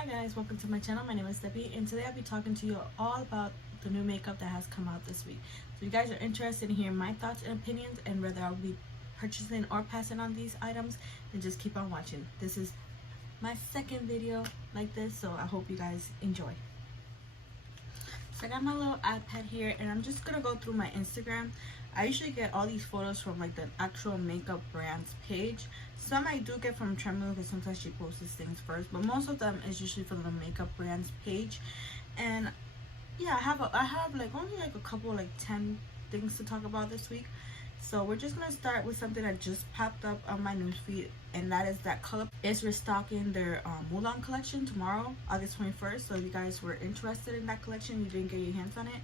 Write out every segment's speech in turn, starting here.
Hi guys, welcome to my channel. My name is Debbie and today I'll be talking to you all about the new makeup that has come out this week. So if you guys are interested in hearing my thoughts and opinions and whether I'll be purchasing or passing on these items, then just keep on watching. This is my second video like this, so I hope you guys enjoy. So I got my little iPad here and I'm just gonna go through my Instagram. I usually get all these photos from like the actual makeup brand's page. Some I do get from Tremolo because sometimes she posts these things first, but most of them is usually from the makeup brand's page. And yeah, I have like only like a couple, like 10 things to talk about this week. So we're just gonna start with something that just popped up on my newsfeed, and that is that Colourpop is restocking their Mulan collection tomorrow, August 21st. So if you guys were interested in that collection, you didn't get your hands on it,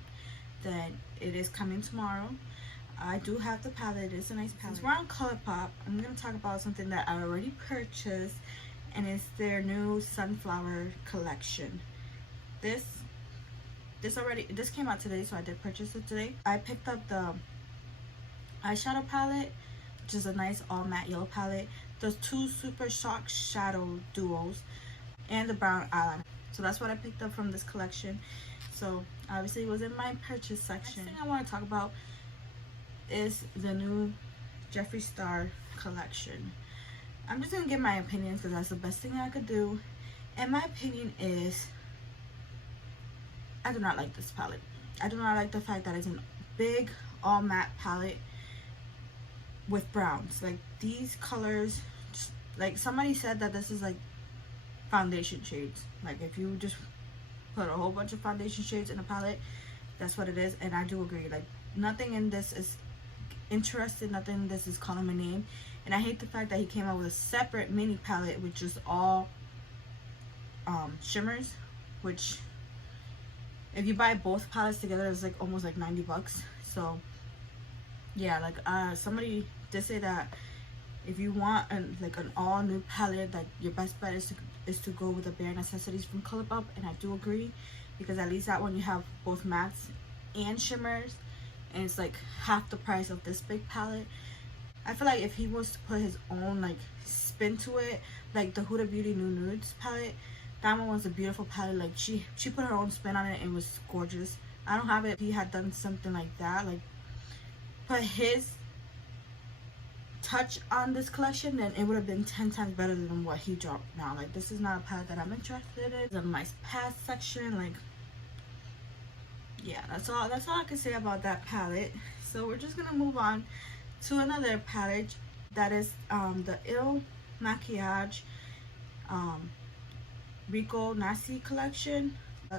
then it is coming tomorrow. I do have the palette. It's a nice palette. Since we're on Colourpop, I'm going to talk about something that I already purchased, and it's their new sunflower collection. This came out today, so I did purchase it today. I picked up the eyeshadow palette, which is a nice all matte yellow palette. Those two super shock shadow duos, and the brown eyeliner. So that's what I picked up from this collection. So obviously it was in my purchase section. Next thing I want to talk about is the new JeffreeStar collection. I'm just gonna give my opinions because that's the best thing I could do. And my opinion is, I do not like this palette. I do not like the fact that it's a big all matte palette with browns. Like these colors, just, like somebody said that this is like foundation shades. Like if you just put a whole bunch of foundation shades in a palette, that's what it is. And I do agree. Like nothing in this is interested, nothing in this is calling my name. And I hate the fact that he came out with a separate mini palette with just all shimmers, which if you buy both palettes together it's like almost like 90 bucks. So yeah, like somebody did say that if you want an all new palette, like your best bet is to go with the bare necessities from Colourpop, and I do agree, because at least that one you have both mattes and shimmers, and it's like half the price of this big palette. I feel like if he was to put his own like spin to it, like the Huda Beauty New Nudes palette, that one was a beautiful palette. Like she put her own spin on it and it was gorgeous. I don't have it. If he had done something like that, like put his touch on this collection, then it would have been 10 times better than what he dropped now. Like this is not a palette that I'm interested in. It's a nice past section. Like yeah, that's all I can say about that palette. So we're just gonna move on to another palette that is the Il Makiage Rico Nasi collection.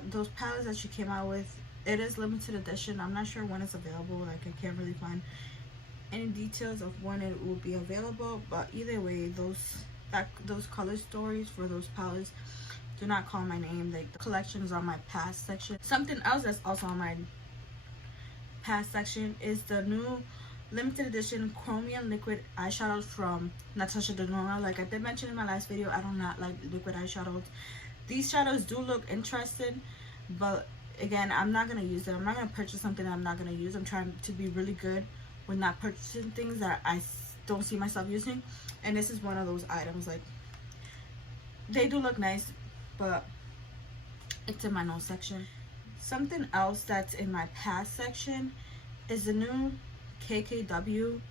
Those palettes that she came out with, it is limited edition. I'm not sure when it's available. Like I can't really find any details of when it will be available, but either way, those color stories for those palettes do not call my name. Like the collection is on my past section. Something else that's also on my past section is the new limited edition chromium liquid eyeshadows from Natasha Denona. Like I did mention in my last video, I do not like liquid eyeshadows. These shadows do look interesting, but again, I'm not gonna use them. I'm not gonna purchase something that I'm not gonna use. I'm trying to be really good with not purchasing things that I don't see myself using, and this is one of those items. Like they do look nice, but it's in my no section. Something else that's in my past section is the new KKW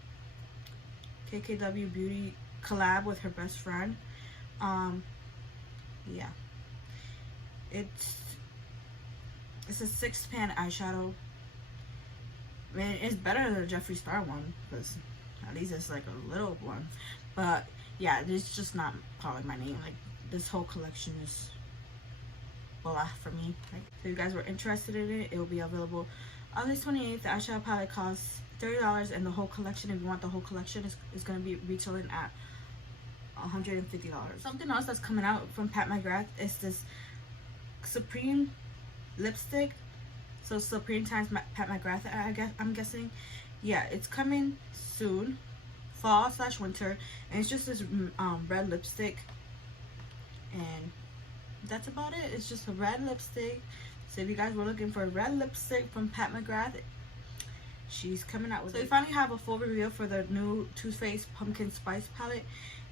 Beauty collab with her best friend. Yeah, it's a 6-pan eyeshadow. I mean, it's better than the JeffreeStar one, because at least it's like a little one. But yeah, it's just not calling my name. Like this whole collection is blah for me. Like, if you guys were interested in it, it will be available August 28th. The eyeshadow palette costs $30, and the whole collection, if you want the whole collection, is going to be retailing at $150. Something else that's coming out from Pat McGrath is this Supreme lipstick. So Supreme times Pat McGrath, I'm guessing. Yeah, it's coming soon, fall/winter, and it's just this red lipstick, and that's about it. It's just a red lipstick. So if you guys were looking for a red lipstick from Pat McGrath, she's coming out with it. So we finally have a full reveal for the new Too Faced Pumpkin Spice palette.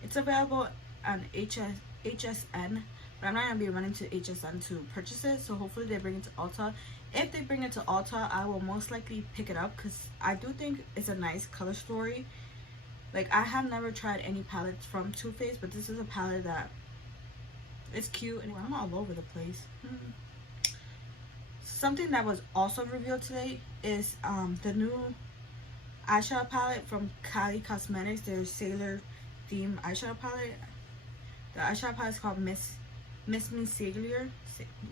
It's available on HSN, but I'm not gonna be running to HSN to purchase it, so hopefully they bring it to Ulta. If they bring it to Ulta, I will most likely pick it up because I do think it's a nice color story. Like, I have never tried any palettes from Too Faced, but this is a palette that it's cute. And I'm all over the place. Something that was also revealed today is the new eyeshadow palette from Cosmetics. Their Sailor theme eyeshadow palette. The eyeshadow palette is called Miss Me Sailor.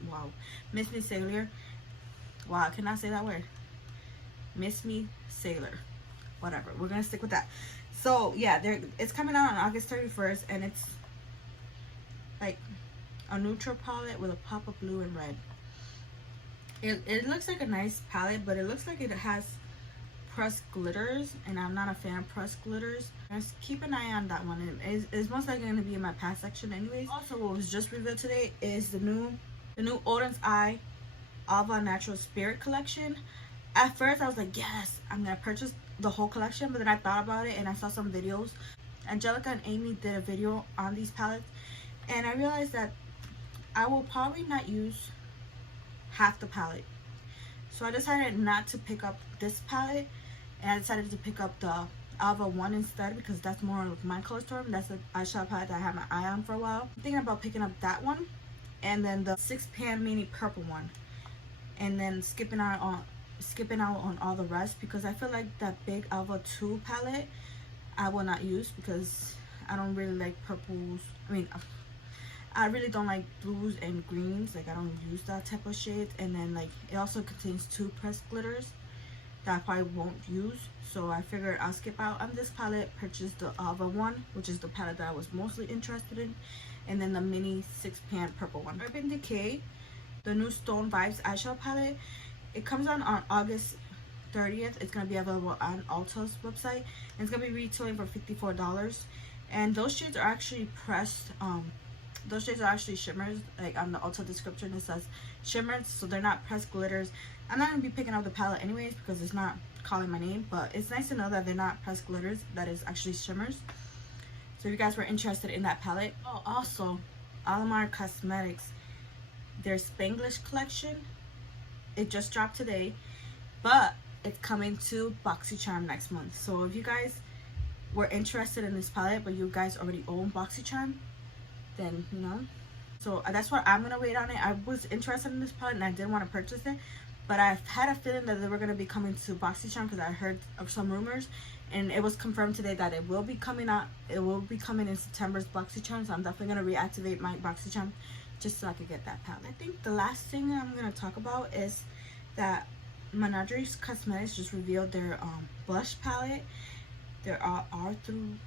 Wow, Miss Me Sailor. Wow, I cannot say that word. Miss Me Sailor. Whatever. We're gonna stick with that. So yeah, it's coming out on August 31st, and it's like a neutral palette with a pop of blue and red. It looks like a nice palette, but it looks like it has pressed glitters, and I'm not a fan of pressed glitters. Just keep an eye on that one. It's most likely going to be in my past section anyways. Also, what was just revealed today is the new Oden's Eye Alva Natural Spirit collection. At first I was like, yes, I'm gonna purchase the whole collection, but then I thought about it and I saw some videos. Angelica and Amy did a video on these palettes, and I realized that I will probably not use half the palette. So I decided not to pick up this palette, and I decided to pick up the Alva one instead, because that's more of my color storm. That's the eyeshadow palette that I had my eye on for a while. I'm thinking about picking up that one, and then the 6-pan mini purple one, and then skipping out on all the rest, because I feel like that big Alva 2 palette I will not use, because I don't really like purples. I mean, I really don't like blues and greens. Like, I don't use that type of shades. And then, like, it also contains 2 pressed glitters that I probably won't use. So I figured I'll skip out on this palette, purchase the Alva one, which is the palette that I was mostly interested in, and then the mini 6-pan purple one. Urban Decay, the new Stone Vibes eyeshadow palette. It comes out on August 30th. It's going to be available on Ulta's website, and it's going to be retailing for $54. And those shades are actually pressed. Those shades are actually shimmers. Like, on the Ulta description it says shimmers, so they're not pressed glitters. I'm not going to be picking up the palette anyways because it's not calling my name, but it's nice to know that they're not pressed glitters, that is actually shimmers. So if you guys were interested in that palette. Oh, also, Cosmetics, their Spanglish collection, it just dropped today, but it's coming to BoxyCharm next month. So if you guys were interested in this palette, but you guys already own BoxyCharm, then, you know, so that's what I'm gonna wait on it. I was interested in this palette and I did want to purchase it, but I had a feeling that they were gonna be coming to BoxyCharm because I heard of some rumors, and it was confirmed today that it will be coming out. It will be coming in September's BoxyCharm, so I'm definitely gonna reactivate my BoxyCharm just so I could get that palette. I think the last thing I'm gonna talk about is that Menagerie Cosmetics just revealed their blush palette. Their Arthurine,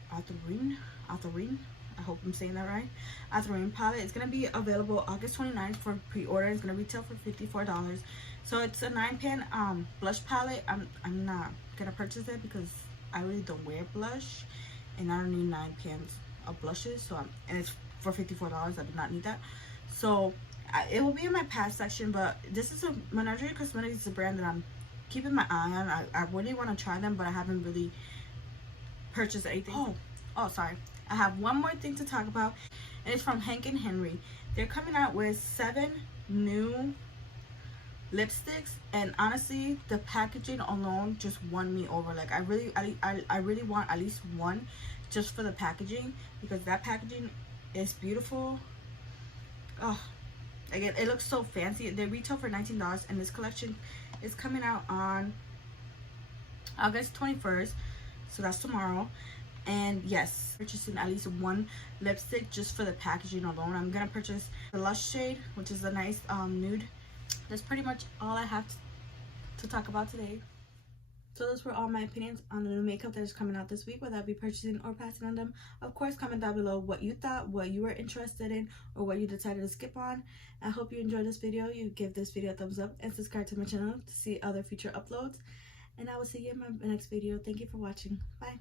I hope I'm saying that right. Arthurine palette. It's gonna be available August 29th for pre-order. It's gonna retail for $54. So it's a 9-pan blush palette. I'm not gonna purchase it because I really don't wear blush, and I don't need 9 pans of blushes. So and it's for $54. I do not need that. So it will be in my past section, but this is Menagerie Cosmetics is a brand that I'm keeping my eye on. I really want to try them, but I haven't really purchased anything. Oh, sorry. I have one more thing to talk about, and it's from Hank and Henry. They're coming out with 7 new lipsticks, and honestly, the packaging alone just won me over. Like, I really want at least one just for the packaging, because that packaging is beautiful. Oh, again, it looks so fancy. They retail for $19, and this collection is coming out on August 21st, so that's tomorrow. And yes, purchasing at least one lipstick just for the packaging alone. I'm gonna purchase the Lush shade, which is a nice nude. That's pretty much all I have to talk about today. So those were all my opinions on the new makeup that is coming out this week, whether I'll be purchasing or passing on them. Of course, comment down below what you thought, what you were interested in, or what you decided to skip on. I hope you enjoyed this video. You give this video a thumbs up and subscribe to my channel to see other future uploads. And I will see you in my next video. Thank you for watching. Bye.